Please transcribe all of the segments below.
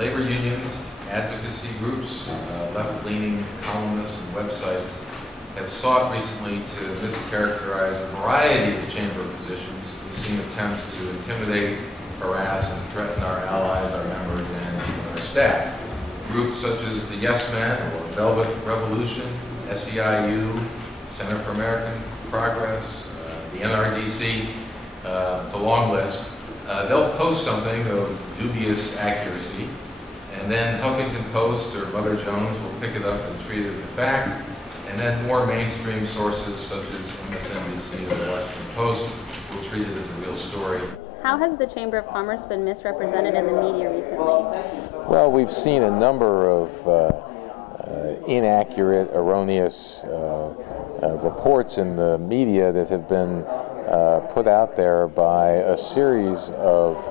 Labor unions, advocacy groups, left-leaning columnists and websites have sought recently to mischaracterize a variety of chamber positions. We've seen attempts to intimidate, harass, and threaten our allies, our members, and even our staff. Groups such as the Yes Men or Velvet Revolution, SEIU, Center for American Progress, the NRDC, it's a long list. They'll post something of dubious accuracy, and then Huffington Post or Mother Jones will pick it up and treat it as a fact, and then more mainstream sources such as MSNBC or the Washington Post will treat it as a real story. How has the Chamber of Commerce been misrepresented in the media recently? Well, we've seen a number of inaccurate, erroneous reports in the media that have been put out there by a series of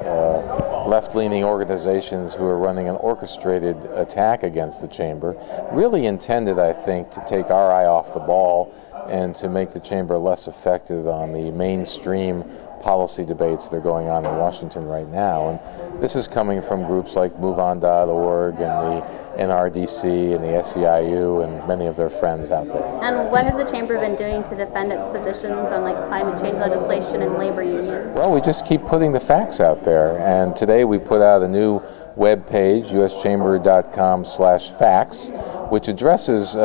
left-leaning organizations who are running an orchestrated attack against the Chamber, really intended, I think, to take our eye off the ball and to make the Chamber less effective on the mainstream policy debates that are going on in Washington right now. And this is coming from groups like MoveOn.org and the NRDC and the SEIU and many of their friends out there. And what has the Chamber been doing to defend its positions on climate change legislation and labor unions? Well, we just keep putting the facts out there, and today we put out a new web page, uschamber.com/facts, which addresses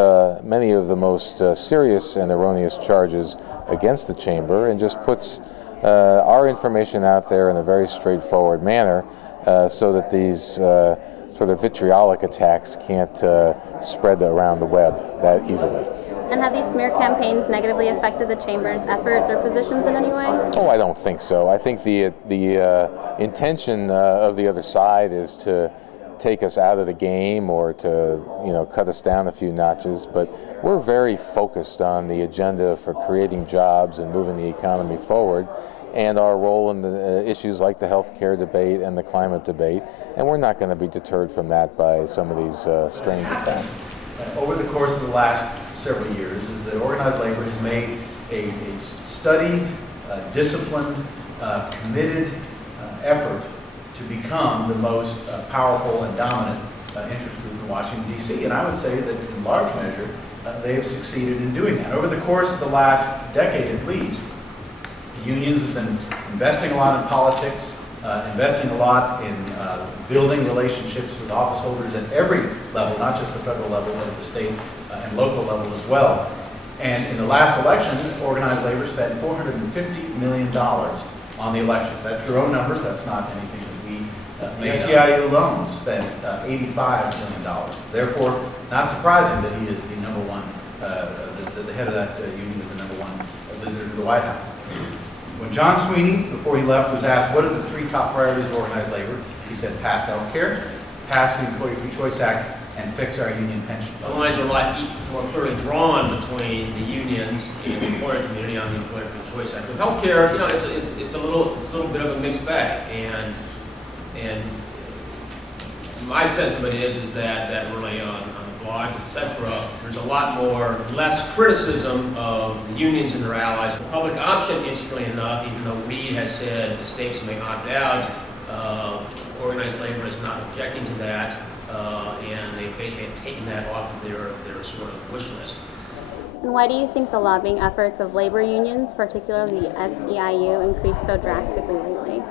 many of the most serious and erroneous charges against the Chamber and just puts our information out there in a very straightforward manner so that these sort of vitriolic attacks can't spread around the web that easily. And have these smear campaigns negatively affected the Chamber's efforts or positions in any way? Oh, I don't think so. I think the intention of the other side is to take us out of the game or to, cut us down a few notches, but we're very focused on the agenda for creating jobs and moving the economy forward, and our role in the issues like the health care debate and the climate debate, and we're not going to be deterred from that by some of these strange attacks. Over the course of the last several years is that organized labor has made a studied, disciplined, committed effort to become the most powerful and dominant interest group in Washington, D.C. And I would say that in large measure they have succeeded in doing that. Over the course of the last decade at least, unions have been investing a lot in politics, investing a lot in building relationships with office holders at every level, not just the federal level, but at the state and local level as well. And in the last election, organized labor spent $450 million on the elections. That's their own numbers. That's not anything that we, the SEIU alone spent $85 million. Therefore, not surprising that he is the number one, the head of that union is the number one visitor to the White House. When John Sweeney, before he left, was asked what are the three top priorities of organized labor, he said pass health care, pass the Employee Free Choice Act, and fix our union pension fund. The lines are a lot more clearly drawn between the unions and the employer community on the Employee Free Choice Act. With health care, it's a little bit of a mixed bag, and my sense of it is that really on the blogs, etc., there's a lot less criticism of the unions and their allies. The public option, interestingly enough, even though Reid has said the states may opt out, organized labor is not objecting to that. And they basically have taken that off of their sort of wish list. And why do you think the lobbying efforts of labor unions, particularly the SEIU, increased so drastically lately?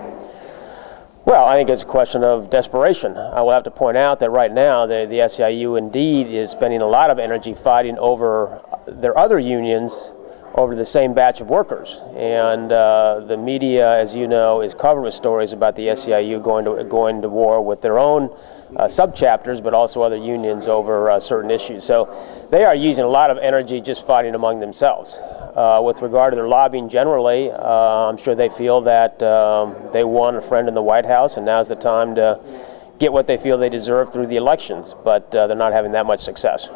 Well, I think it's a question of desperation. I will have to point out that right now the SEIU indeed is spending a lot of energy fighting over their other unions over the same batch of workers. And the media, as you know, is covered with stories about the SEIU going to war with their own subchapters, but also other unions over certain issues. So they are using a lot of energy just fighting among themselves. With regard to their lobbying generally, I'm sure they feel that they won a friend in the White House, and now's the time to get what they feel they deserve through the elections, but they're not having that much success.